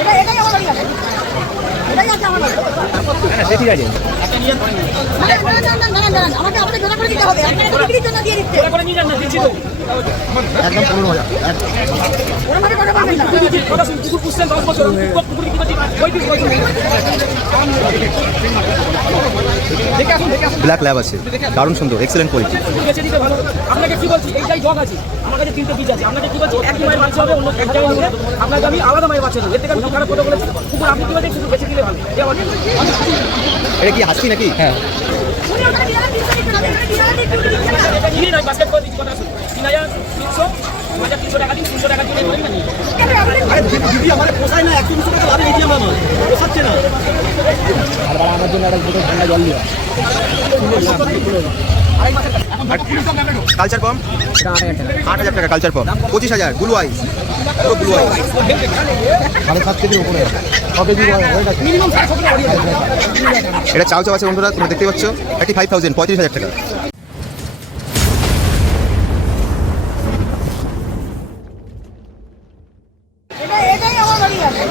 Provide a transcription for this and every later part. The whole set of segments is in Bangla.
এটা এটাই আমার এটাই আছে আমার বাড়ি সে ঠিক আছে। না না না না না না একদম পনেরো হাজার না কুকুর পুষছেন দশ বছর কুকুর ব্ল্যাক ল্যাব আছে দারুণ সুন্দর এক্সেলেন্ট কোয়ালিটি আপনাকে কি বলছি? এইটাই জগ আছে। আমার কাছে তিনটে বীজ আছে। আপনাকে কি বলছি? একই মায়ের বাচ্চা হবে অন্য এক জায়গায় নিলে আপনাকে আমি আলাদা মায়ের বাচ্চা দেবো। এর থেকে আমি খারাপ কথা বলেছি কুকুর আপনি কি বলছেন? বেঁচে দিলে ভালো। এটা কি হাসি নাকি? হ্যাঁ। ওখানে দিয়ে দিচ্ছে দিচ্ছে না একশো দুশো টাকা দিচ্ছে না এটা নিয়ে নয় বাস্কেট করে দিচ্ছি কথা শুন তিন হাজার তিনশো দু হাজার তিনশো টাকা দিন তিনশো টাকা ধরে নিন আরে আমার না। টাকা লাভে গেছি আমার পোষাচ্ছে না কালচার পম আট হাজার টাকা কালচার পম পঁচিশ হাজার ব্লু আইস পুরো ব্লু আইস সাড়ে সাত কেজির উপরে এটা চাও চাও আছে বন্ধুরা, তোমরা দেখতে পাচ্ছ। থার্টি ফাইভ থাউজেন্ড পঁয়ত্রিশ হাজার টাকা এটা এটাই আমার বাড়ি আছে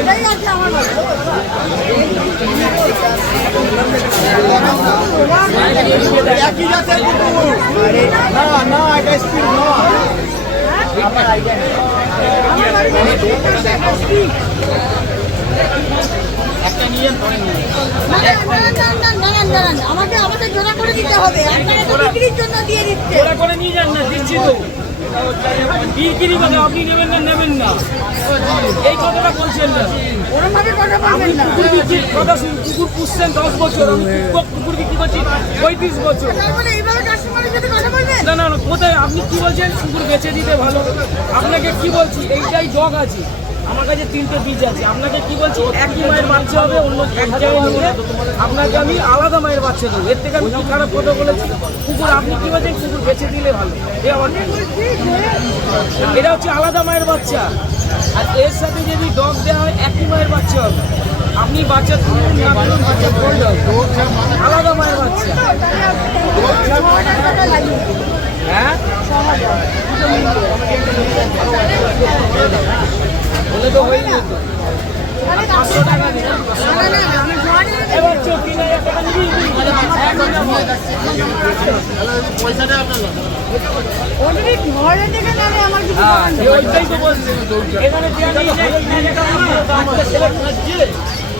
এটাই আছে আমার বাড়ি একই জাতের কুকুর না না এটা স্পিড নয় দাঁড়ান, দাঁড়ান, দাঁড়ান, দাঁড়ান, দাঁড়ান। আমাকে আমাকে জোড়া করে দিতে হবে। আপনারা তো বিক্রির জন্য দিয়ে দিচ্ছে ওরা করে নিয়ে যান না দিচ্ছি তো। বিক্রি করে আপনি নেবেন না নেবেন না। এই কথাটা বলছেন না। ওরম কথা বলবেন না। কুকুর বিক্রি কথা শুন কুকুর পুষছেন দশ বছর আমি কুকুর বিক্রি করছি পঁয়ত্রিশ বছর। মানে না না কোথায় আপনি কি বলছেন? কুকুর বেচে দিতে ভালো। আপনাকে কি বলছি? এইটাই জগ আছে। আমার কাছে তিনটে বীজ আছে। আপনাকে কি বলছি? একই মায়ের বাচ্চা হবে, অন্য এক আপনাকে আমি আলাদা মায়ের বাচ্চা দেবো। এর থেকে আমি খারাপ কথা বলেছি? কুকুর, আপনি কি বলছেন? কুকুর বেচে দিলে ভালো। এটা হচ্ছে আলাদা মায়ের বাচ্চা। আর এর সাথে যদি ডগ দেওয়া হয়, একই মায়ের বাচ্চা হবে। আপনি বাচ্চা তুলুন বাচ্চা গোল্ড আলাদা মায়ের বাচ্চা। হ্যাঁ?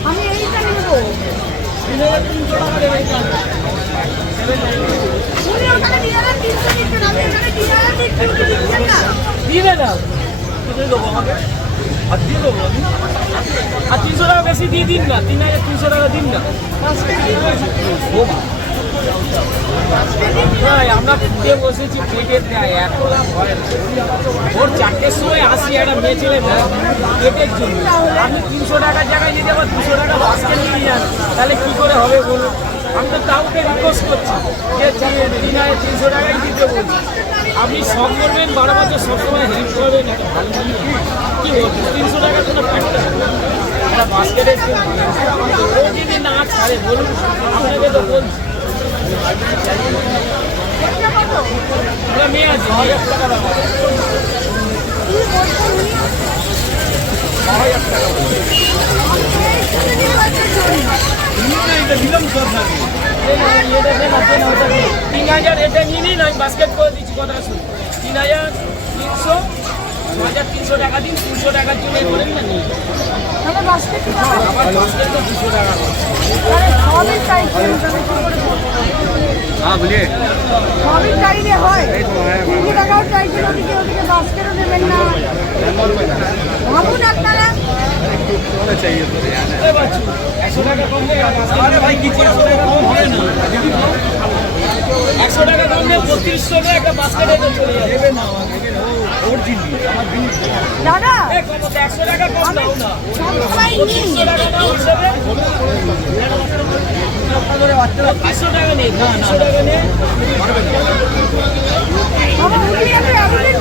আমি এইটা নেব দিয়ে দেন আর তিনশো টাকা বেশি দিয়ে দিন না তিন হাজার তিনশো টাকা দিন না আমরা ফুটে বসেছি পেটে দেয় এত লাভ। ভোর চারটের সময় আসি একটা মেয়ে ছেলে পেটের আপনি তিনশো টাকার জায়গায় নিয়ে যাব দুশো টাকা বাসকে নিয়ে যান তাহলে কি করে হবে বলুন আমি তো কাউকে রিকোয়েস্ট করছি যে তিন- হাজার তিনশো টাকাই দিতে বলছি আপনি সব করবেন বারো বছর সবসময় হেল্প করবেন একটা ভালো তিনশো টাকার জন্য একটা বাস্কেটের ও যদি না ছাড়ে বলুন আপনাকে হাজার তিন হাজার, এটা নিয়ে নিন, আমি বাস্কেট করে দিচ্ছি, কথা শুন তিন হাজার, তিনশো হাজার তিনশো টাকা দিন তিনশো টাকার জন্য ধরেন না নিয়ে। আমার বাস্কেট তো দুশো টাকা। সবই করব? হ্যাঁ বলিয়ে। সবই চাইলে হয়। তিনশো টাকাও চাইছিল ওদিকে ওদিকে বাস্কেটও দেবেন না। ভাবুন আপনারা। এ বাচ্চু, একশো টাকা দেয় একটা বাস্কেটে চলে যাবে। দেবে না। আমার দাদা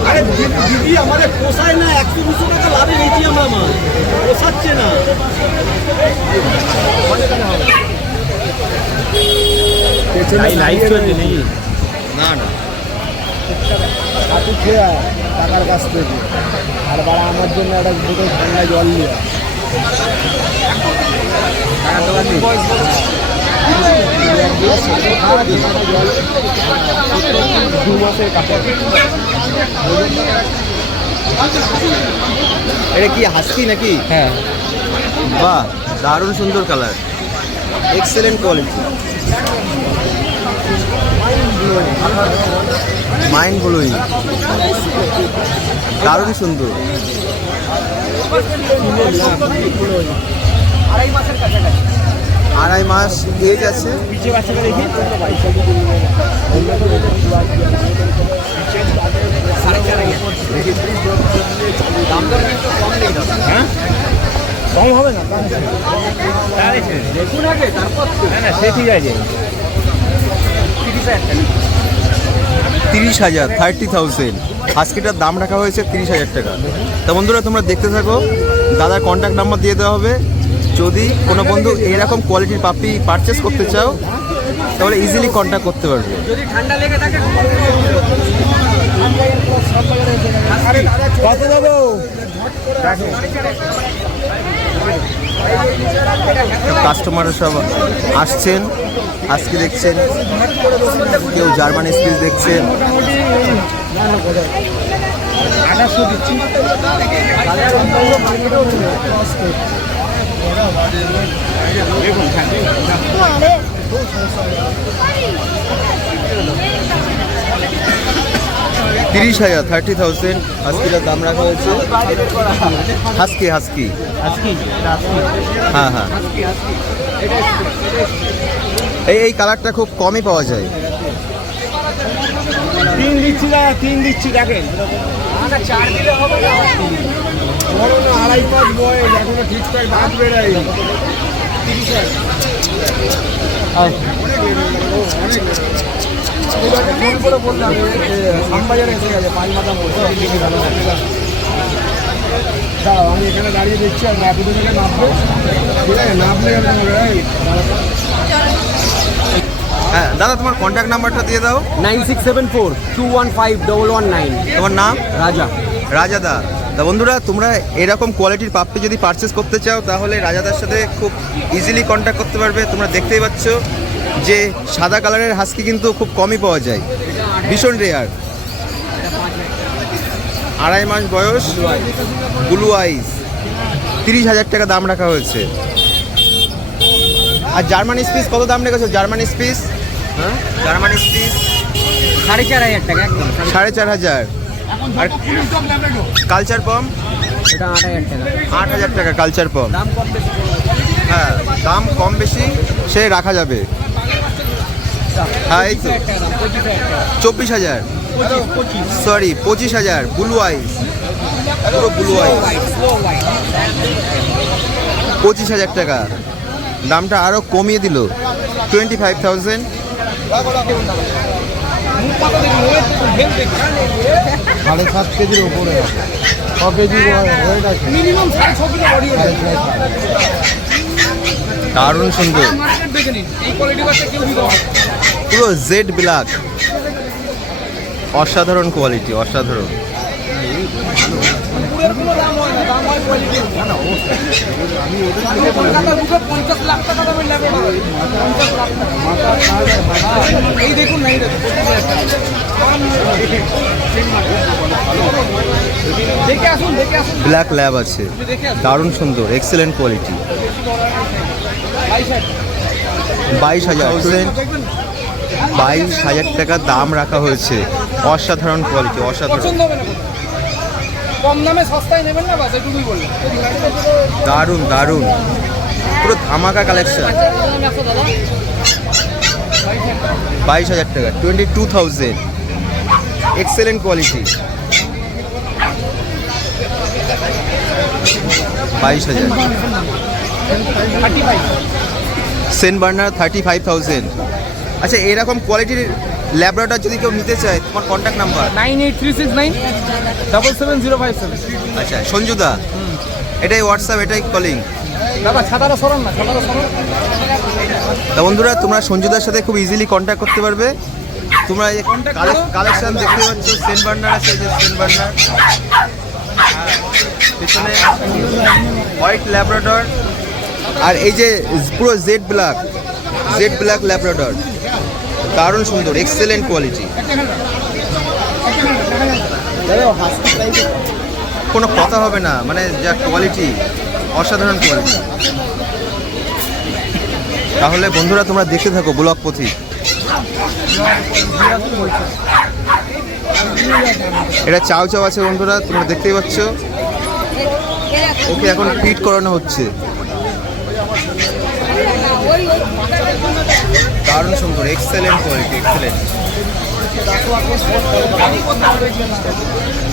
আরে দিদি আমাদের পোষায় না একশো দুশো টাকা লাভে গেছি আমরা আমার পোষাচ্ছে না লাইভ চলছে নাকি? না না। হাতি খেয়ে টাকার কাছ থেকে। আর বাড়া আমার জন্য একটা দুটো ঠান্ডা জল নিয়ে। দু মাসের কাছে। এটা কি হাসকি নাকি? হ্যাঁ। বাহ দারুণ সুন্দর colour excellent quality mind blowing. দারুণ সুন্দর? আড়াই মাস এজ আছে। বাচ্চাটা কম হবে না। দেখুন আগে তারপর তো। না না সে ঠিক আছে। তিরিশ হাজার থার্টি থাউজেন্ড হাস্কিটার দাম রাখা হয়েছে তিরিশ হাজার টাকা। তা বন্ধুরা, তোমরা দেখতে থাকো। দাদার কন্ট্যাক্ট নাম্বার দিয়ে দেওয়া হবে। যদি কোনো বন্ধু এরকম কোয়ালিটির পাপি পারচেস করতে চাও, তাহলে ইজিলি কন্ট্যাক্ট করতে পারবে। কত কাস্টমাররা সব আসছেন। আজকে দেখছেন কেউ জার্মান স্পিচ দেখছেন। আঠাশশো তিরিশ হাজার থার্টি থাউজেন্ড হাস্কিটার দাম রাখা হয়েছে। Husky husky. আজকে হ্যাঁ হ্যাঁ। এই এই কালারটা খুব কমই পাওয়া যায়। তিন দিচ্ছি দাদা তিন দিচ্ছি দেখেন। চার দিলে হবে না? আড়াই পাঁচ বয়স এখনও ঠিকঠাক দাঁত বেড়াই ফোন করে বললাম আমবাজারে দাঁড়াও আমি এখানে দাঁড়িয়ে দেখছি আর রাপিডো থেকে নামবে ঠিক আছে নামলে হ্যাঁ দাদা তোমার কন্ট্যাক্ট নাম্বারটা দিয়ে দাও। Nine six seven four two one five double one nine. তোমার নাম? রাজা। রাজাদা তা বন্ধুরা তোমরা এরকম কোয়ালিটির পাপ্পি যদি পারচেস করতে চাও তাহলে রাজাদার সাথে খুব ইজিলি কন্ট্যাক্ট করতে পারবে। তোমরা দেখতেই পাচ্ছ। যে সাদা কালারের হাস্কি কিন্তু খুব কমই পাওয়া যায়। ভীষণ রেয়ার আড়াই মাস বয়স ব্লু আইস তিরিশ হাজার টাকা দাম রাখা হয়েছে। আর জার্মান স্পিস কত দাম রেখেছো? German spitz? হ্যাঁ? German spitz? সাড়ে চার হাজার টাকা একদম সাড়ে চার হাজার। আর কালচার পাম্প এটা আট হাজার টাকা। আট হাজার টাকা কালচার পাম্প হ্যাঁ দাম কম বেশি সে রাখা যাবে। হ্যাঁ এই তো। চব্বিশ হাজার। সরি পঁচিশ হাজার ব্লু আইস পুরো ব্লু আইস পঁচিশ হাজার টাকা। দামটা আরও কমিয়ে দিল। টোয়েন্টি ফাইভ থাউজেন্ড সাড়ে সাত কেজির ওপরে ছ কেজি কিলো বডি দারুণ সুন্দর। পারে জেড ব্ল্যাক অসাধারণ কোয়ালিটি অসাধারণ। ব্ল্যাক ল্যাব আছে। দারুণ সুন্দর এক্সেলেন্ট কোয়ালিটি বাইশ হাজার। বাইশ হাজার টাকা দাম রাখা হয়েছে। অসাধারণ কোয়ালিটি অসাধারণ। পছন্দ হবে কম দামে সস্তায় নেবেন না বাস এটুকুই বললাম দারুণ দারুণ। পুরো ধামাকা কালেকশন বাইশ হাজার টাকা twenty two thousand excellent quality বাইশ হাজার। Saint Bernard thirty five thousand আচ্ছা এরকম কোয়ালিটির ল্যাবরেটর যদি কেউ নিতে চায় তোমার contact number nine eight three six nine double seven zero five seven. আচ্ছা সঞ্জুদা? এটাই হোয়াটসঅ্যাপ এটাই কলিং দাদা ছাতাটা সরান না ছাতাটা সরান। তা বন্ধুরা তোমরা সঞ্জুদার সাথে খুব ইজিলি কন্ট্যাক্ট করতে পারবে। তোমরা এই কালেকশন দেখতে পাচ্ছ সেন্ট বার্নার আছে যে সেন্ট বার্নার পেছনে হোয়াইট ল্যাব্রাডর আর এই যে পুরো jet black jet black labrador দারুণ সুন্দর এক্সেলেন্ট কোয়ালিটি কোনো কথা হবে না মানে যা কোয়ালিটি অসাধারণ কোয়ালিটি তাহলে বন্ধুরা তোমরা দেখতে থাকো ব্লক পথি। এটা চাও চাও আছে বন্ধুরা, তোমরা দেখতেই পাচ্ছ। ওকে, এখন ফিট করানো হচ্ছে ওই ওই দারুণ সুন্দর এক্সেলেন্ট কোয়ালিটি এক্সেলেন্ট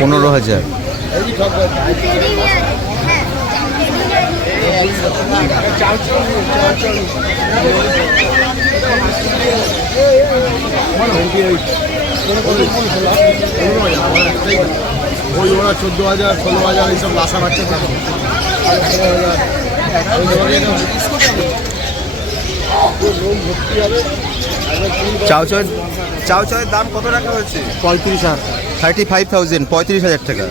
পনেরো হাজার। ওই ওরা চোদ্দ হাজার ষোলো হাজার এইসব লাসা বাচ্চা থাকে। চাও চাও। চাও চাওয়ের দাম কত রাখা হয়েছে? পঁয়ত্রিশ হাজার। থার্টি ফাইভ থাউজেন্ড পঁয়ত্রিশ হাজার টাকা।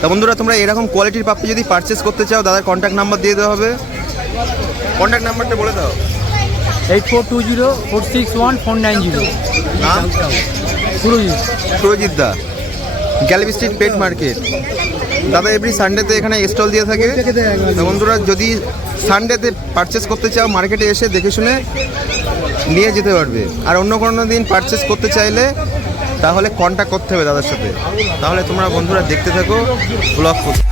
তা বন্ধুরা তোমরা এরকম কোয়ালিটির পাপ্পি যদি পারচেস করতে চাও দাদার কন্ট্যাক্ট নাম্বার দিয়ে দেওয়া হবে। কন্ট্যাক্ট নাম্বারটা বলে দাও। Eight four two zero four six one four nine zero. নাম? সুরজিৎ। সুরজিৎ দা। গ্যালারি স্ট্রিট পেট মার্কেট দাদা এভরি সানডেতে এখানে স্টল দিয়ে থাকে। তা বন্ধুরা যদি সানডেতে পারচেস করতে চাও মার্কেটে এসে দেখে শুনে নিয়ে যেতে পারবে। আর অন্য কোনো দিন পারচেস করতে চাইলে, তাহলে কন্ট্যাক্ট করতে হবে দাদার সাথে। তাহলে তোমরা বন্ধুরা দেখতে থাকো ব্লগ করতে।